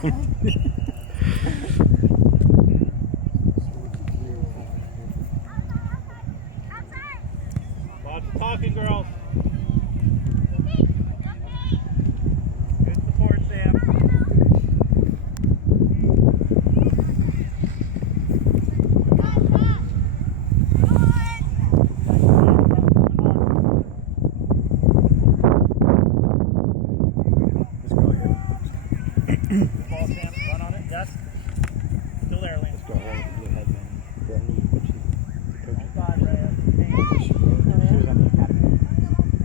Lots of talking, girls. Good support, Sam. Ball, Sam. Run on it. Yes. Still there, Lane. Don't dive, Rhea.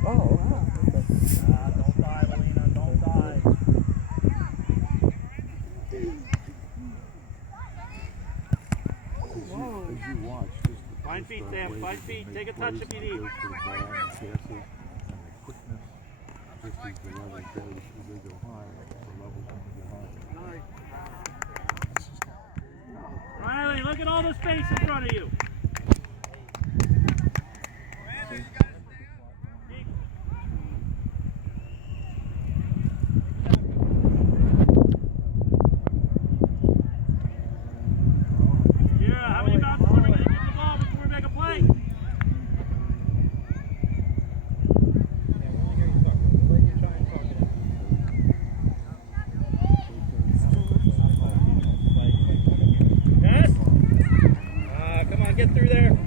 Oh, wow. Don't dive, Alina. Don't dive. Find feet, Sam. Find feet. Take a touch if you need. Riley, look at all the space in front of you. How many bounces are we going to get the ball before we make a play? Yes? Come on, get through there.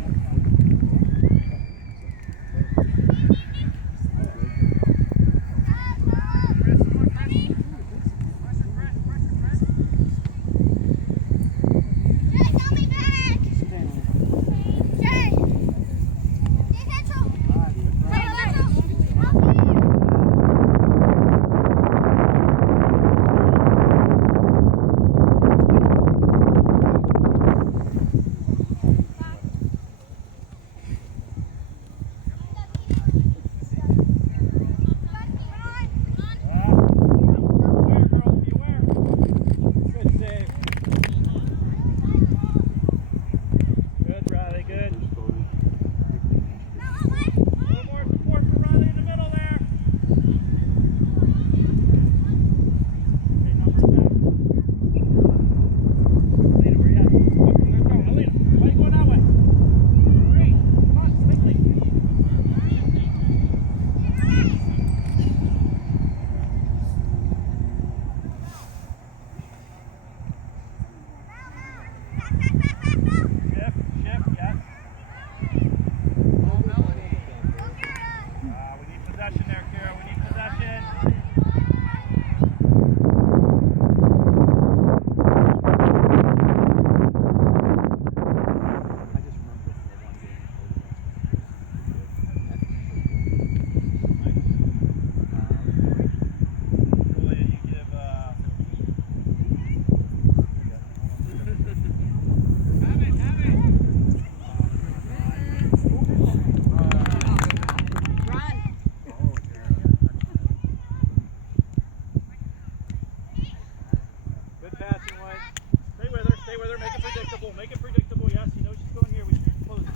Make it predictable. Yes, you know she's going here. We should close it.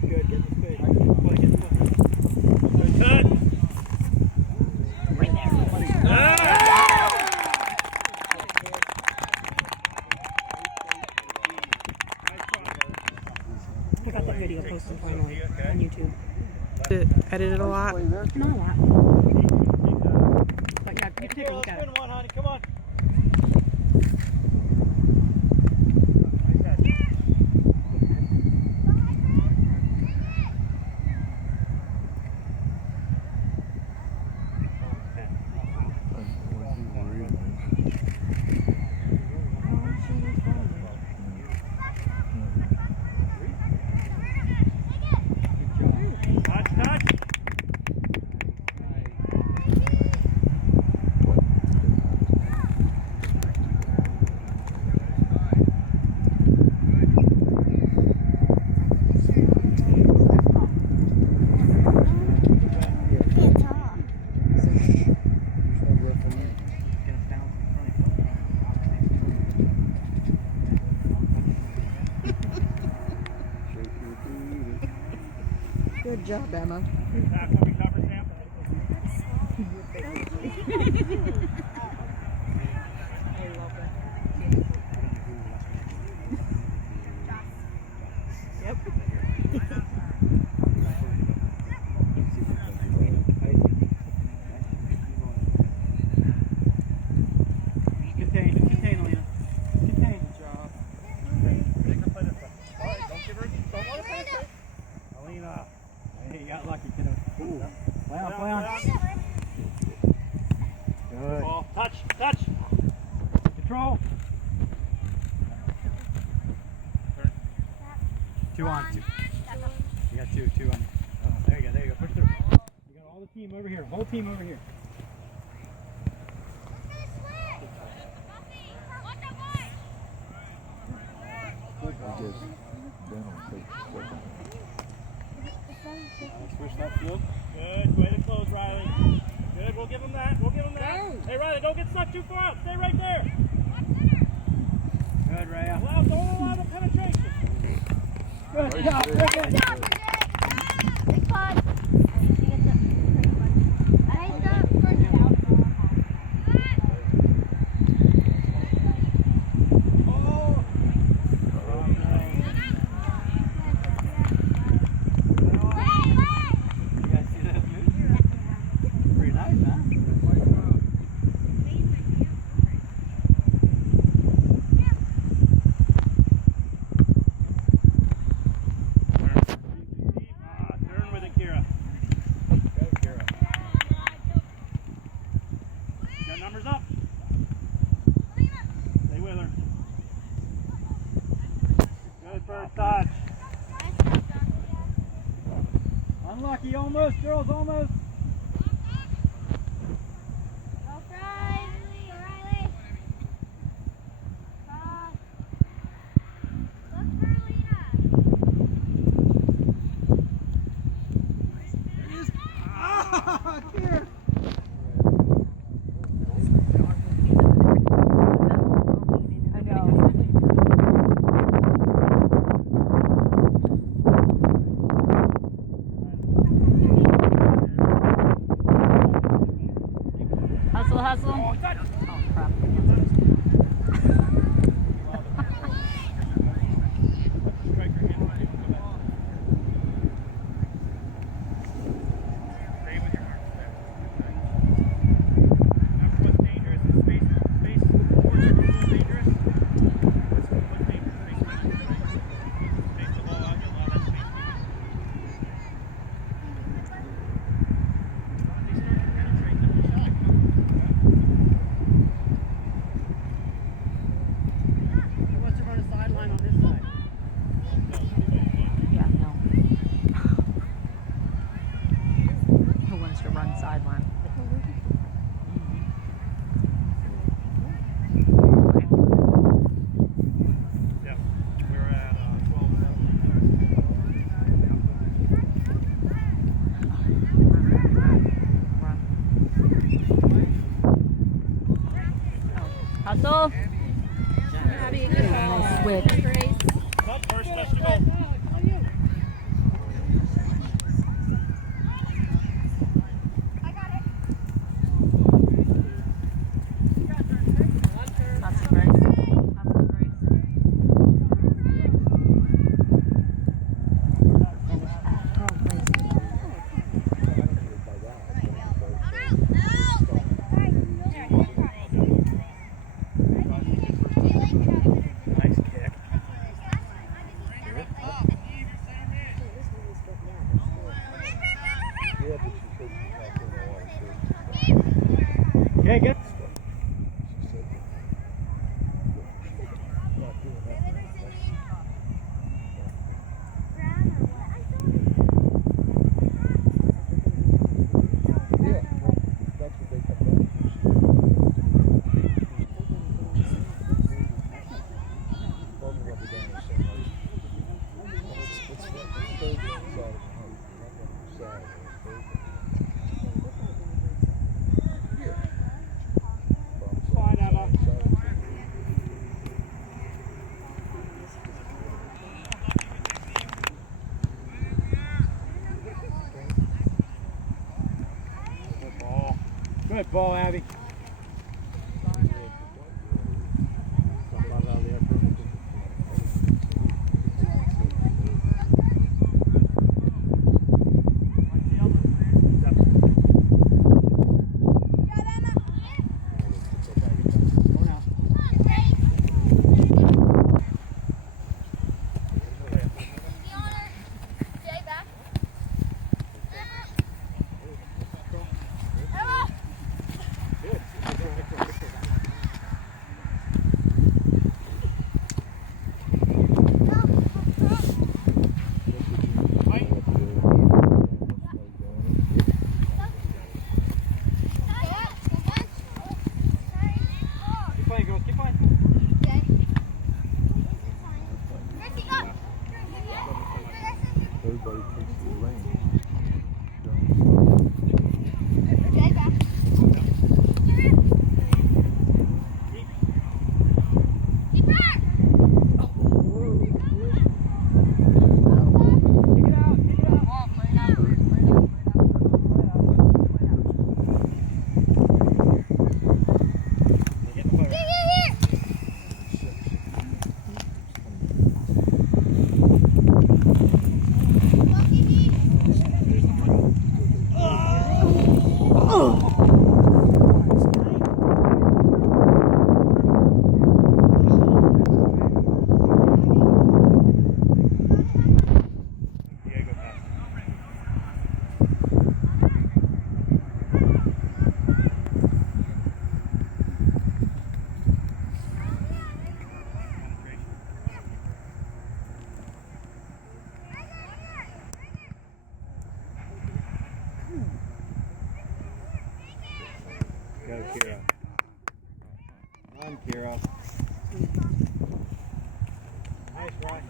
Good. Get the space. Good cut. Right there. I got that video posted finally on YouTube. Edited a lot? Not a lot. But yeah, you can take a look at it. One, honey. Come on. Good job, Emma. Back when we cover, Sam. Touch, touch. Control. Turn. 2 on 2. You got 2 on. There you go, push through. You got all the team over here, whole team over here. Switch that field. Good, way to close, Riley. Good, we'll give him that, Hey Riley, don't get stuck too far out, stay right there. Good, Raya. Don't allow the penetration. Good job, Griffin. Big spot. Unlucky, almost, girls, almost. Go Riley. Look for Here. I know. Hustle. Oh, crap. Hustle. Nice switch. First touch to go. Okay, good. Good ball, Abby. Good. one, Kira. Nice, Ryan.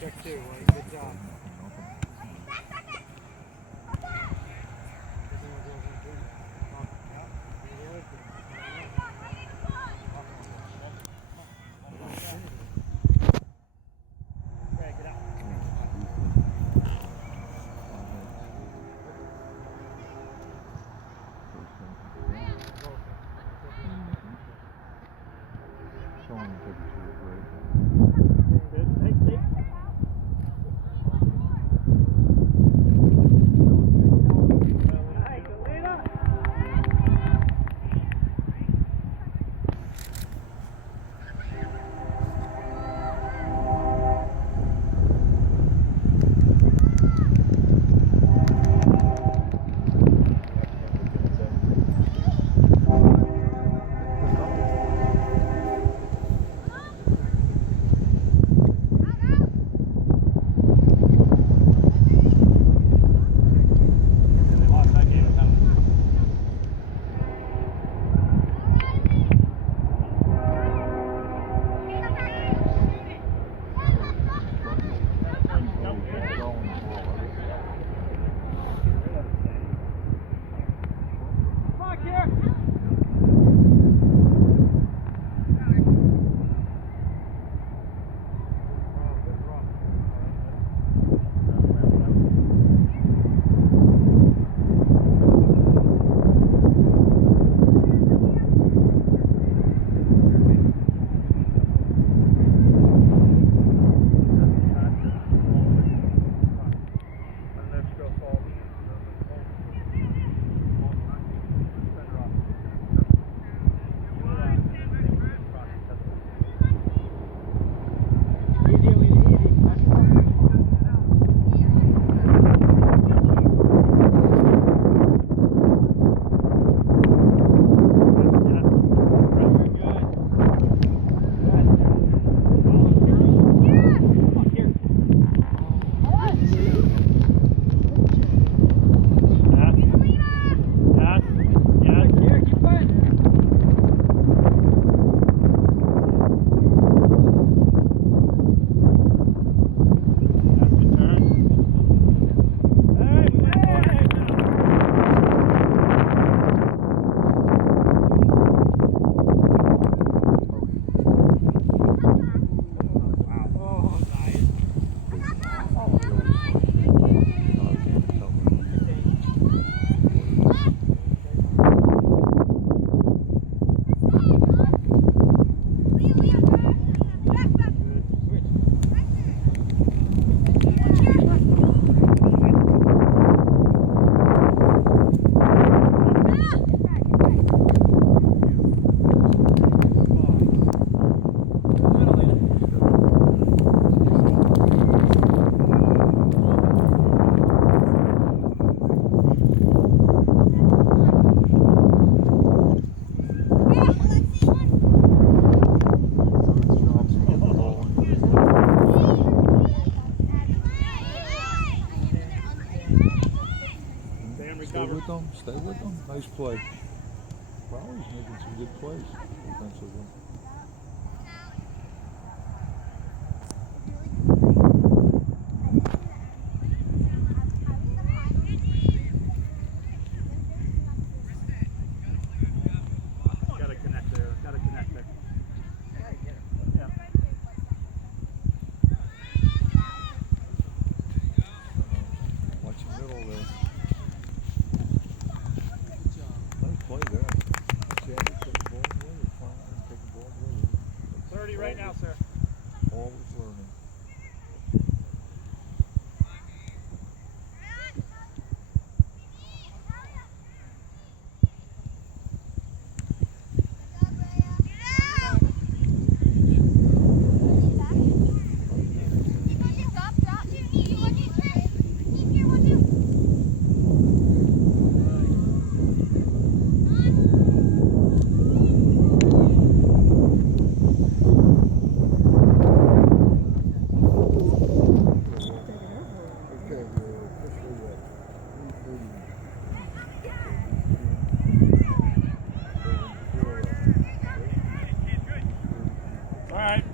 Check two, Wayne. Good job. stay with them. Nice play. Crowley's making some good plays defensively. Gotta connect there. Gotta connect there. Yeah. Watch the middle there. Nice play there. See how they take the ball away? They're trying to take the ball away. 30 right now, sir. Always learning. Okay, we're officially at 3:30. All right.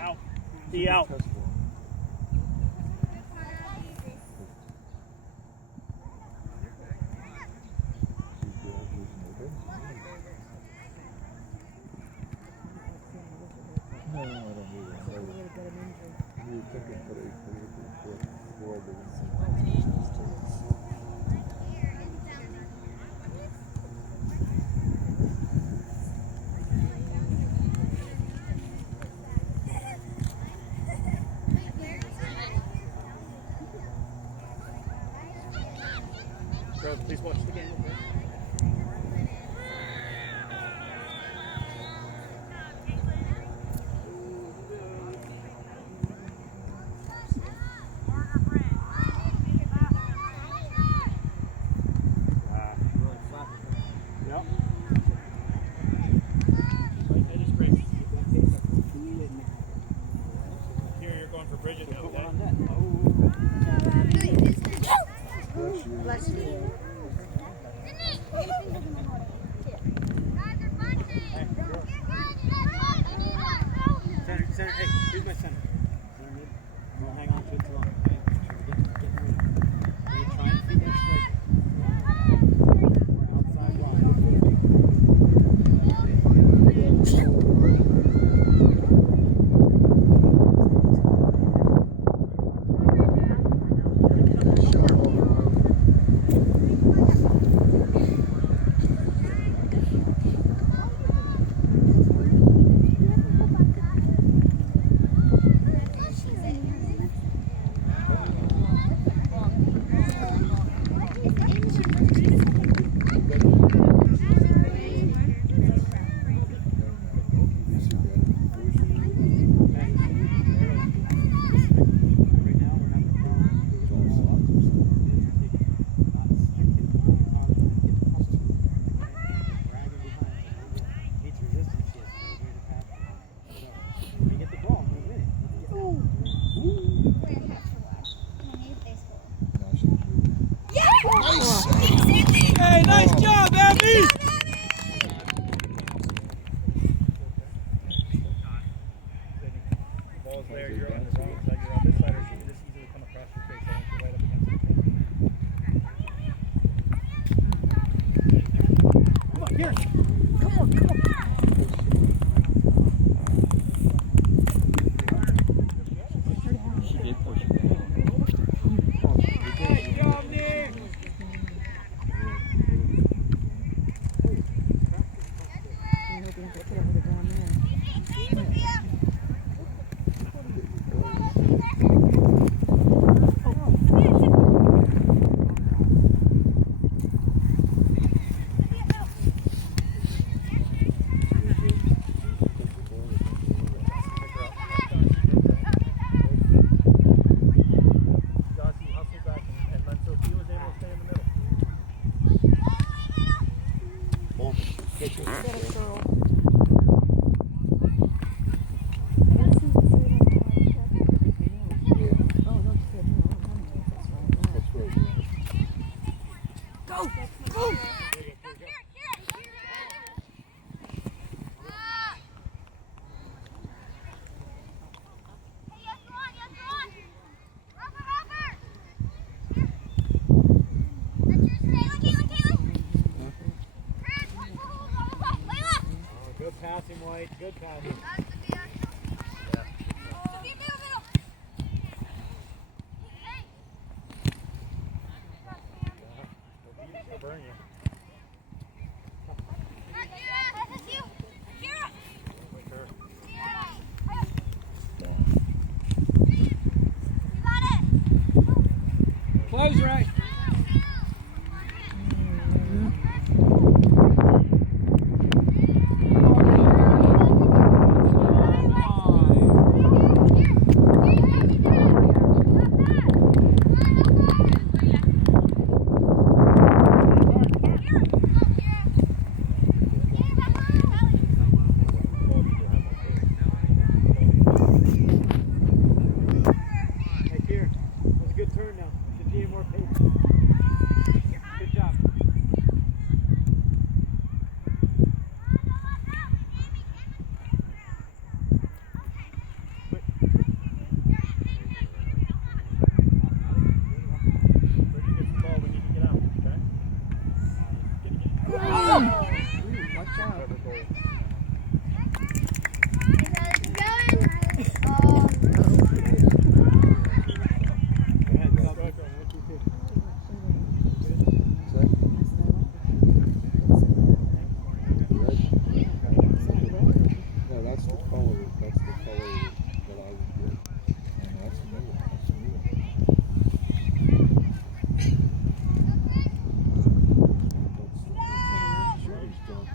Out. Be out. No, I don't need it. You were thinking for a political board Girls, please watch the game. Okay? Yep. That is great. Here you're going for Bridget now, okay? Bless you. Center, hey, here's my center. Center mid. Don't hang on to it too long, okay? Get moving. Are you trying to feed that strike? Outside Hey, nice job, Abby! Ball's there, you're on the wrong side, you're on this side, or should this easily come across your face? I think you're right up against it. Come on, here! Come on, come on! She did push it. Nice job, Nick! Pitch it. Get a curl. That's right. Go! Go! Good passing, White. Good passing. Burn you. Close right. Hey, Kier. That was a good turn now. Should be more pace. Good job. Watch out. Yeah, that's the color. That's the color that I would get. And that's the new one. That's the new one. That's Sherry's done.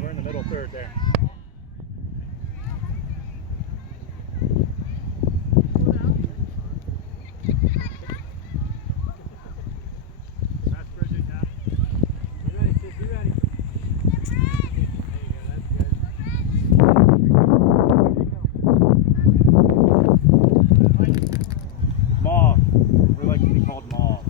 We're in the middle third there. That's Bridget now. Be ready, sis, be ready. There you go, that's good. Mauve. We like to be called Mauve.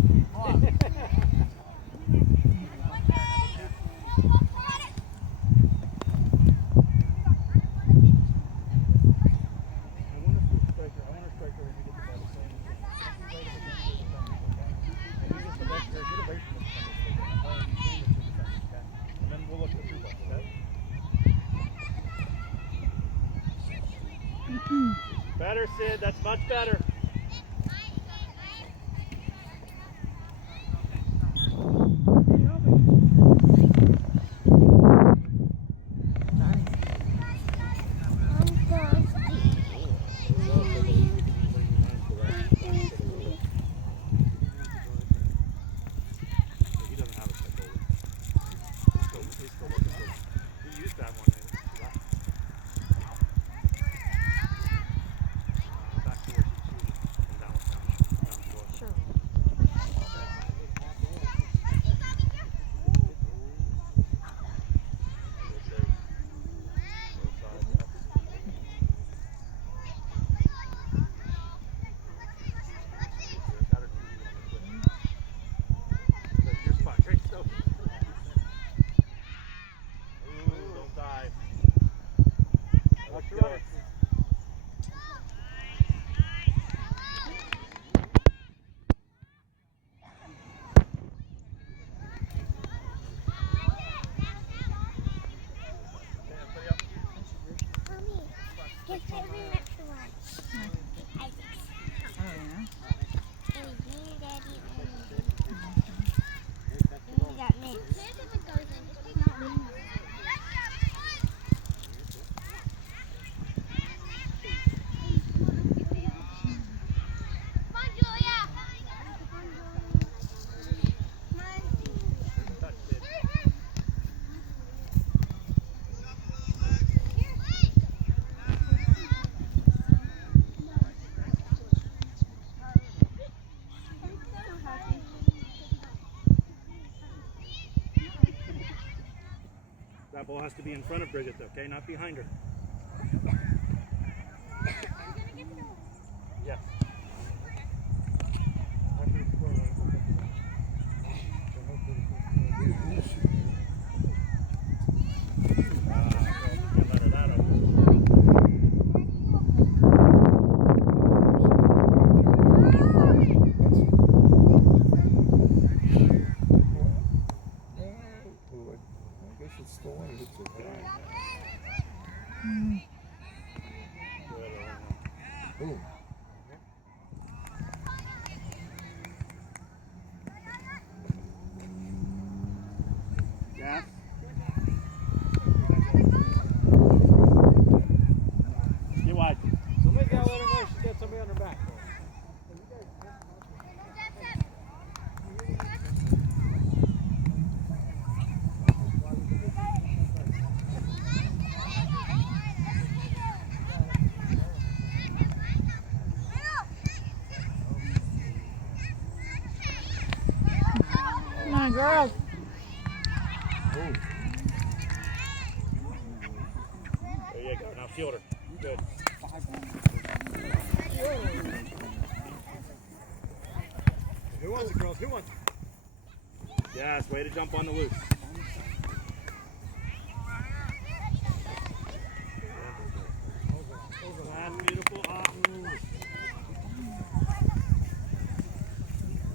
Better, Sid. That's much better. He doesn't have a set goalie. He's still looking for one. He used that one. Back to where she shoots and down the floor. Sure. Your spot, great stuff. Ooh, don't dive. Watch your right. Guess what we went to watch? Isaac's. Oh, yeah. It was me, Daddy, and we got Mitch. That ball has to be in front of Bridget, though, okay? Not behind her. Yeah. Get wide. Somebody gotta let her know she's got somebody on her back. Come on, girls. There you go. Now field her. Good. Who wants it, girls? Who wants it? Yes, way to jump on the loose. That's beautiful.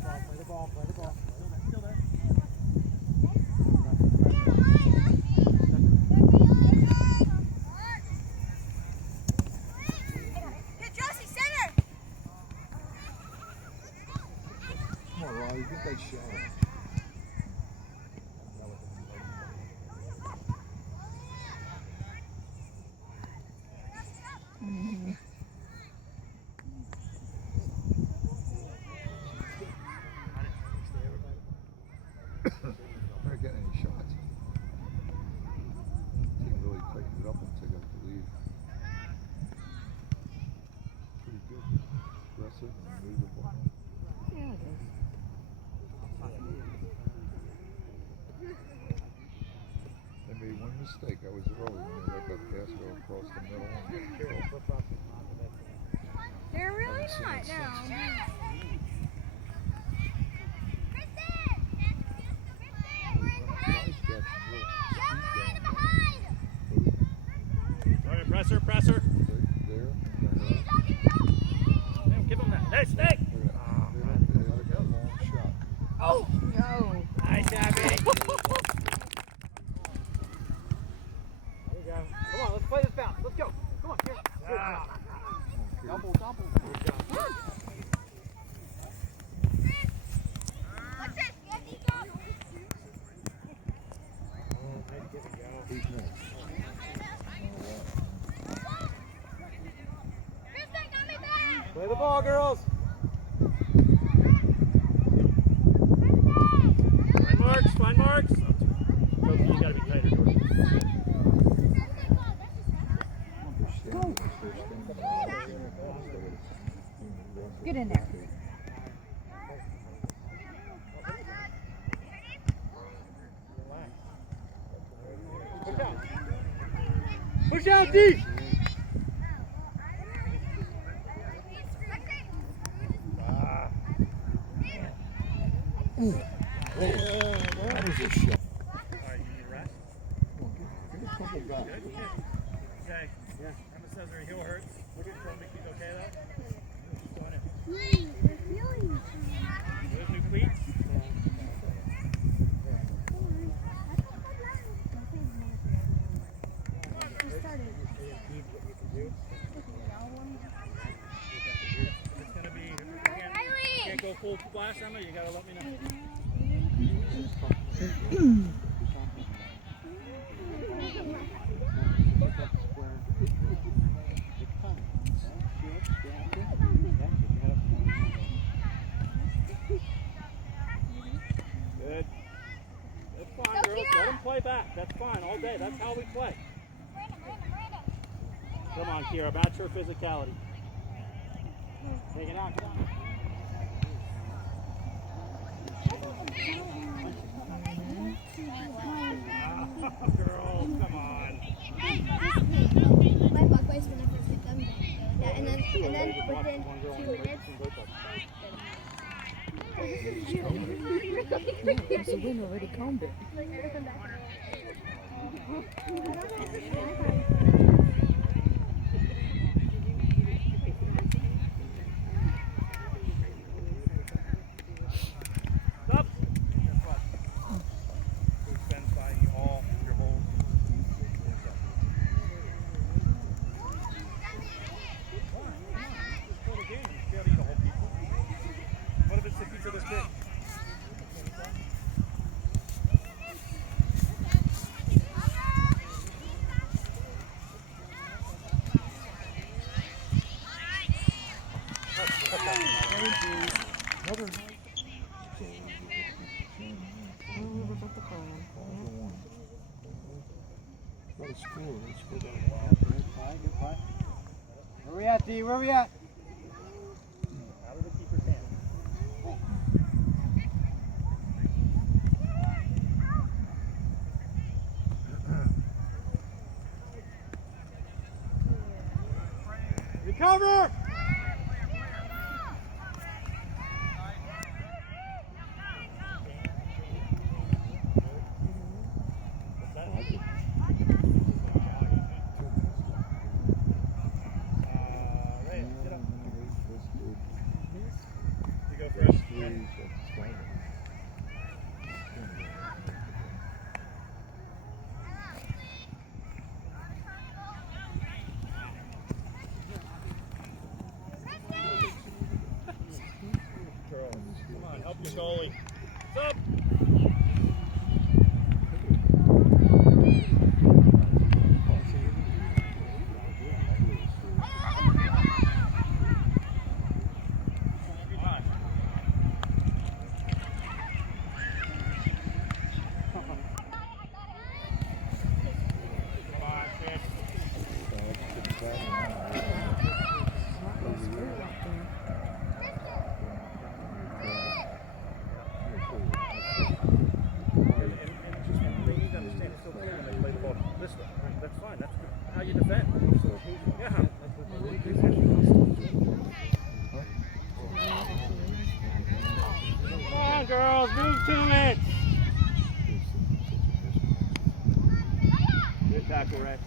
Play the ball, play the ball. Still there. Hit Josie, center! Come on, Riley, get that shot. They're not getting any shots. Team really tightened it up once they got the lead. Pretty good. Aggressive and move the ball. Yeah, it is. They made one mistake. That was early when they let that pass go across the middle. And They're really Haven't seen not it since. now. Riley's got some real speed down All right, presser, presser. there. Give him that. Nice stick. They got a long shot. Oh, no. Nice, Abby. There you go. Come on, let's play this bounce. Let's go. Come on, here. Double, double. Good job. What's this? Get these off. Who's next? Kristen, got me back. Play the ball, girls. Find marks, find marks. Sophie, you gotta be tighter to it. Get in there. Push out. Push out deep. That was a shot. Alright, you need a rest? Get a couple back. Good. Okay. Yeah. Emma says her heel hurts. We're just trying to make these okay though. Just going in. Those new cleats? It's gonna be, if you can't go full blast, Emma, you gotta let me know. Good. That's fine, girls. Let them play back. That's fine all day. That's how we play. Come on, Kira. Match her physicality. Take it out. Come on. Girls, come on. My walkways when I first hit them. Yeah, and then within 2 minutes. So we already combed it. Stop. Spend by you all your holes. Just play the game. You can't eat the whole pizza. What if it's the pizza this big? What a score. They scored that. Good play, good play. Where we at, D? Where we at? Out of the keeper's hand. Recover! Ray, get up. You go First first. three at the start. Come on, help your goalie. What's up? Come on, kid. They need to understand it's okay when they play the ball this way. That's fine. That's how you defend. Yeah. Come on, girls, move to it. Good tackle, Rex.